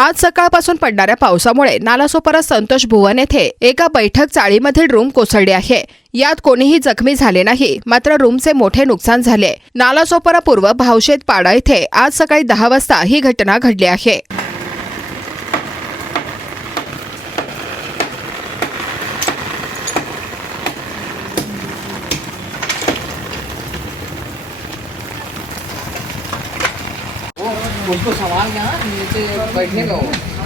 आज सकाळपासून पडणाऱ्या पावसामुळे नालासोपारा संतोष भुवन येथे एका बैठक चाळीमधील रूम कोसळली आहे. यात कोणीही जखमी झाले नाही मात्र रूमचे मोठे नुकसान झाले. नालासोपारा पूर्व भावशेत पाडा येथे आज सकाळी दहा वाजता ही घटना घडली आहे. उसको संभाल के हाँ नीचे बैठने का हो